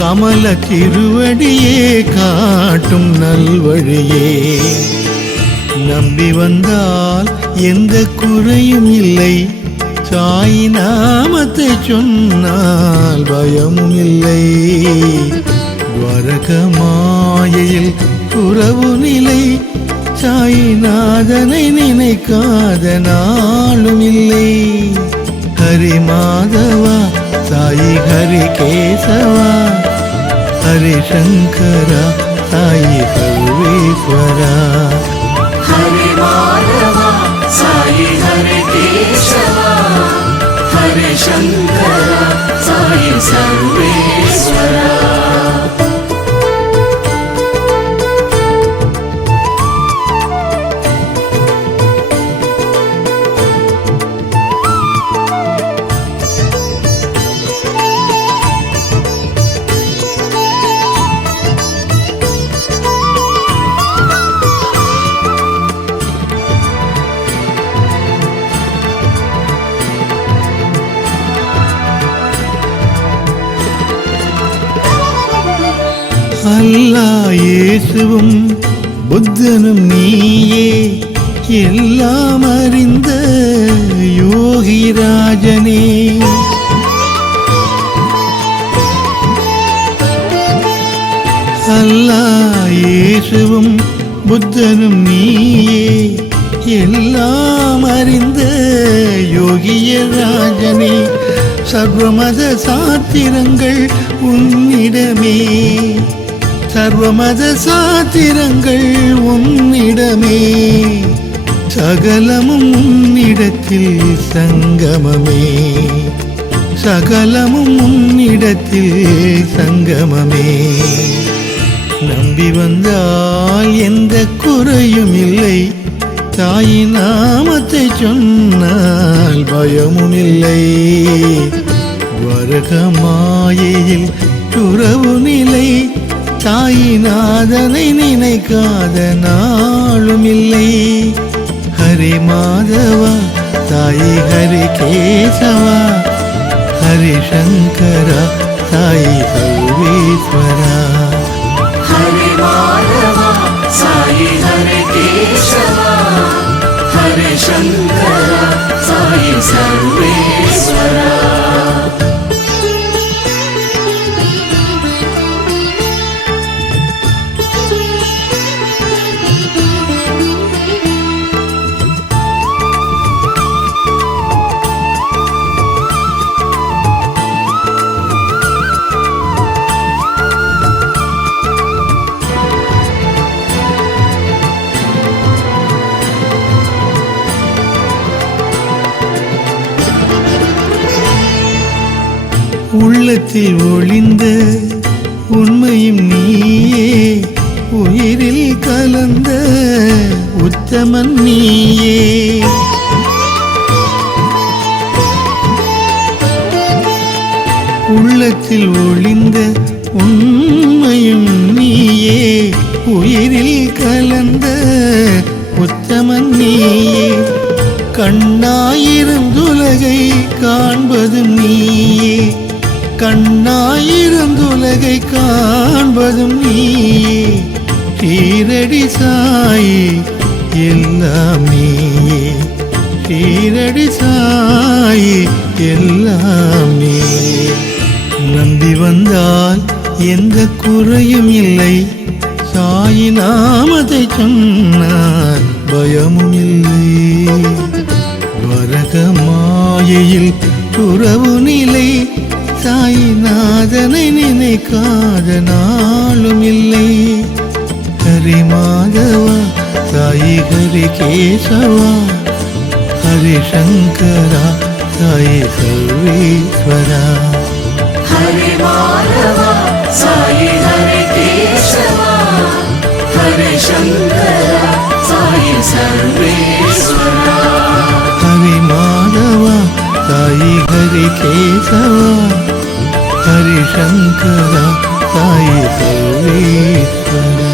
கமல திருவடியே காட்டும் நல்வழியே. நம்பி வந்தால் எந்த குறையும் இல்லை, சாய் நாமத்தை சொன்னால் பயமும் இல்லை. துவாரக மாயையில் உறவு நிலை, சாய்நாதனை நினைக்காத நாளும் இல்லை. ஹரி மாதவா சாயி ஹரி கேசவா, ஹரி சங்கரா சாயி சர்வேஸ்வரா. हरे माधवा साई हरे केशवा, हरे शंकरा साई सर्वेश्वरा. அல்லாஹ் இயேசுவும் புத்தனும் நீயே, எல்லாம் அறிந்த யோகிராஜனே. அல்லாஹ் இயேசுவும் புத்தனும் நீயே, எல்லாம் அறிந்த யோகியராஜனே. சர்வமத சாத்திரங்கள் உன்னிடமே, சர்வமத சாத்திரங்கள் உன்னிடமே. சகலமும் உன்னிடத்தில் சங்கமமே, சகலமும் உன்னிடத்தில் சங்கமமே. நம்பி வந்தால் எந்த குறையும் இல்லை, தாயின் நாமத்தை சொன்னால் பயமும் இல்லை. துவாரக மாயையில் துறவு நிலை, சாயிநாதனை நினைக்காத நாளும் இல்லை. ஹரி மாதவா சாயி ஹரி கேசவா, ஹரி சங்கரா சாயி சர்வேஸ்வரா. हरे माधवा साई हरे केशवा, हरे शंकरा साई सर्वेश्वरा. உள்ளத்தில் ஒளிந்த உண்மையும் நீயே, உயிரில் கலந்த உத்தமன் நீயே. உள்ளத்தில் ஒளிந்த உண்மையும் நீயே, உயிரில் கலந்த உத்தமன் நீயே. கண்ணாயிருந்துலகை காண்பதும் நீயே, கண்ணாயிருந்துலகை காண்பதும் நீயே ஷீரடி சாயி எல்லாம் நீயே ஷீரடி சாயி எல்லாம் நீயே நம்பி வந்தால் எந்த குறையும் இல்லை சாயி நாமத்தை சொன்னால் பயமும் இல்லை வரக மாயையில் துறவு நிலை சாயிநாதனை நினைக்காத நாளும் இல்லை ஹரி மாதவா சாயி ஹரி கேசவா ஹரி சங்கரா சாயி சர்வேஸ்வரா हरे माधवा साई हरे केशवा हरे शंकरा साई सर्वेश्वरा हरि माधवा साई हरि केशवा हरि शंकरा साई सर्वेश्वरा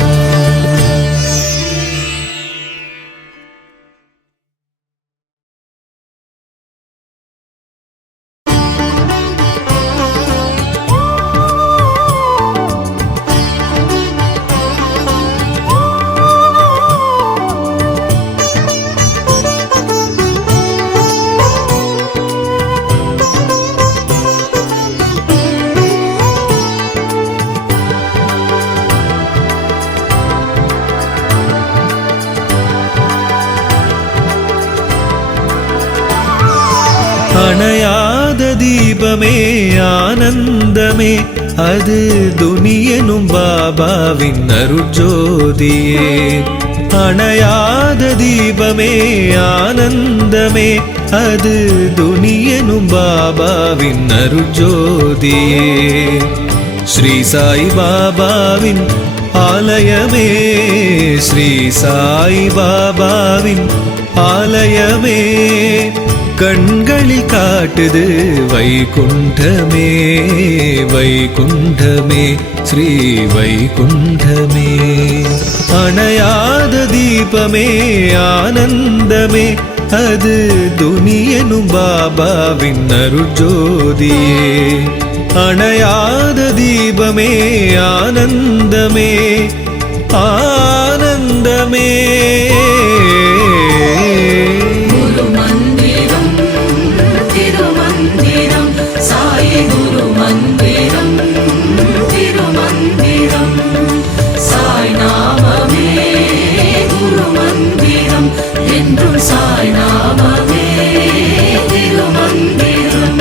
அணையாத தீபமே ஆனந்தமே அது துனியனும் பாபாவின் அருட்ஜோதியே அணையாத தீபமே ஆனந்தமே அது துனியனும் பாபாவின் அருட்ஜோதியே ஸ்ரீ சாய் பாபாவின் ஆலயமே ஸ்ரீ சாய் பாபாவின் ஆலயமே கண்களில் காட்டுது வைகுண்டமே வைகுண்டமே ஸ்ரீ வைகுண்டமே அணையாத தீபமே ஆனந்தமே அது துனியனும் பாபாவின் அருட்ஜோதியே அணையாத தீபமே ஆனந்தமே ஆனந்தமே साई नाममे तिरुमंदिरम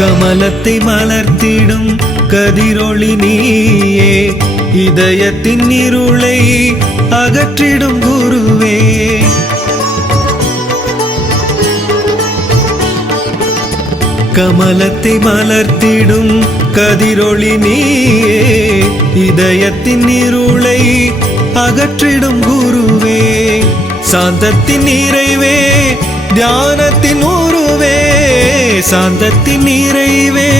கமலத்தை மலர்த்திடும் கதிரொளி நீயே இதயத்தின் இருளை அகற்றிடும் குருவே கமலத்தை மலர்த்திடும் கதிரொளி நீயே இதயத்தின் இருளை அகற்றிடும் குருவே சாந்தத்தின் நிறைவே தியானத்தின் உருவே சாந்தத்தின் நிறைவே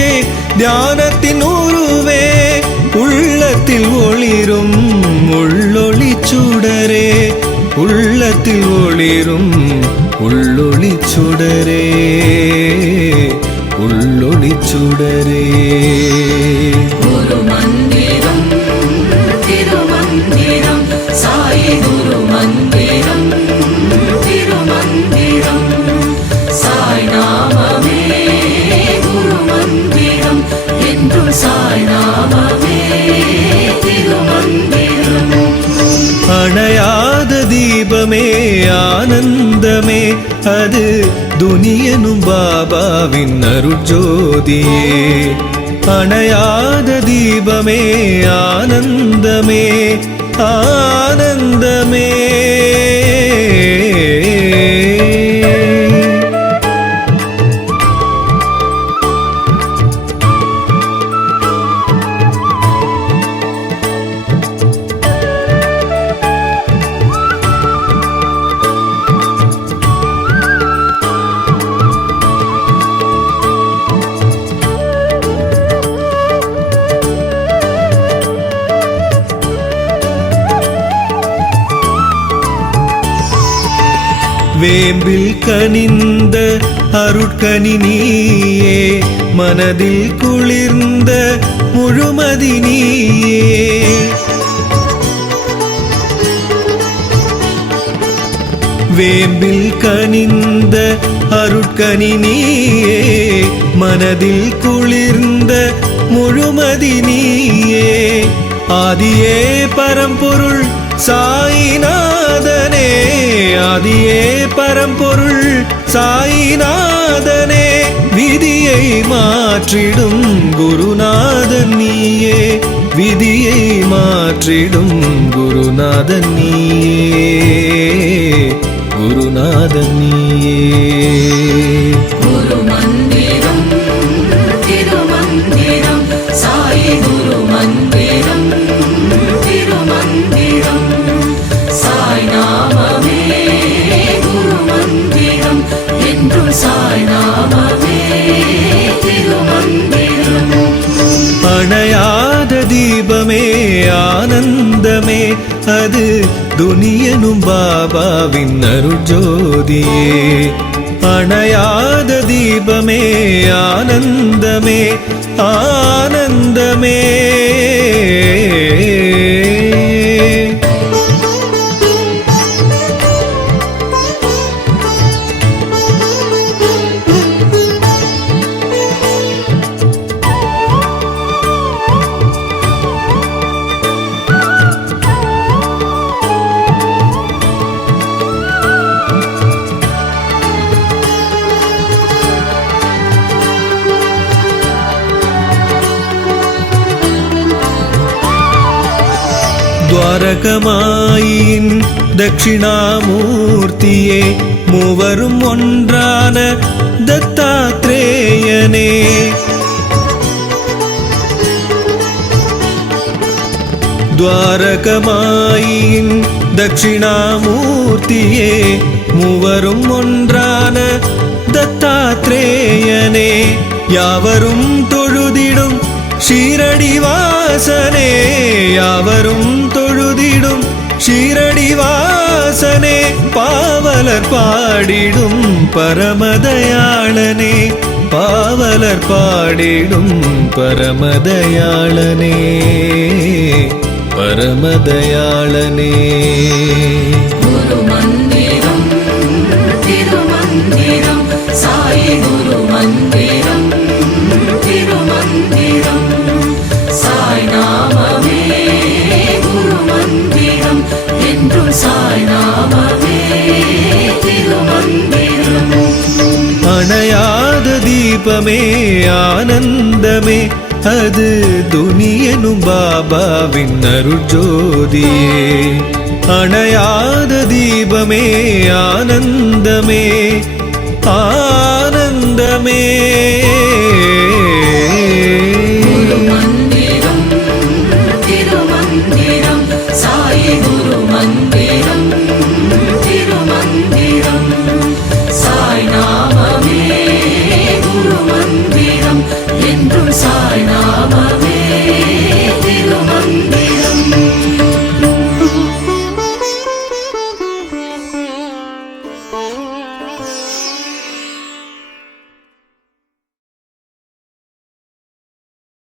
தியானத்தின் உருவே உள்ளத்தில் ஒளிரும் உள்ளொளி சுடரே உள்ளத்தில் ஒளிரும் உள்ளொளி சுடரே உள்ளொளி சுடரே गुरु मंदिरम तिरुमंदिरम साई गुरु मंदिरम तिरुमंदिरम साई नाममे गुरु मंदिरम एंद्रुम साई नाममे तिरुमंदिरम அணையாத தீபமே ஆனந்தமே அது துனியனும் பாபாவின் அருட்ஜோதியே அணையாத தீபமே ஆனந்தமே ஆனந்தமே வேம்பில் கனிந்த அருட்கனி நீயே மனதில் குளிர்ந்த முழுமதி நீயே வேம்பில் கனிந்த அருட்கனி நீயே மனதில் குளிர்ந்த முழுமதி நீயே ஆதியே பரம்பொருள் சாயிநாதனே ஆதியே பரம்பொருள் சாயிநாதனே விதியை மாற்றிடும் குருநாதன் நீயே விதியை மாற்றிடும் குருநாதன் நீயே குருநாதன் நீயே குரு மந்திரம் திருமந்திரம் சாயி குரு மந்திரம் திருமந்திரம் சாய் நாமமே குரு மந்திரம் என்றும் சாய் நாமமே திருமந்திரம் அணையாத தீபமே ஆனந்தமே அது துனியனும் பாபாவின் அருட்ஜோதியே அணையாத தீபமே ஆனந்தமே ஆனந்தமே துவாரகமாயின் தட்சிணாமூர்த்தியே மூவரும் ஒன்றான தத்தாத்ரேயனே துவாரகமாயின் தட்சிணாமூர்த்தியே மூவரும் ஒன்றான தத்தாத்ரேயனே யாவரும் தொழுதிடும் ஷீரடி வாசனே யாவரும் தொழுதிடும் ஷீரடி வாசனே பாவலர் பாடிடும் பரமதயாளனே பாவலர் பாடிடும் பரமதயாளனே பரமதயாளனே குரு மந்திரம் திருமந்திரம் சாயி குரு மந்திரம் திருமந்திரம் சாய் நாமமே குரு மந்திரம் என்றும் சாய் நாமமே திருமந்திரம் அணையாத தீபமே ஆனந்தமே அது துனியனும் பாபாவின் அருட்ஜோதியே அணையாத தீபமே ஆனந்தமே ஆனந்தமே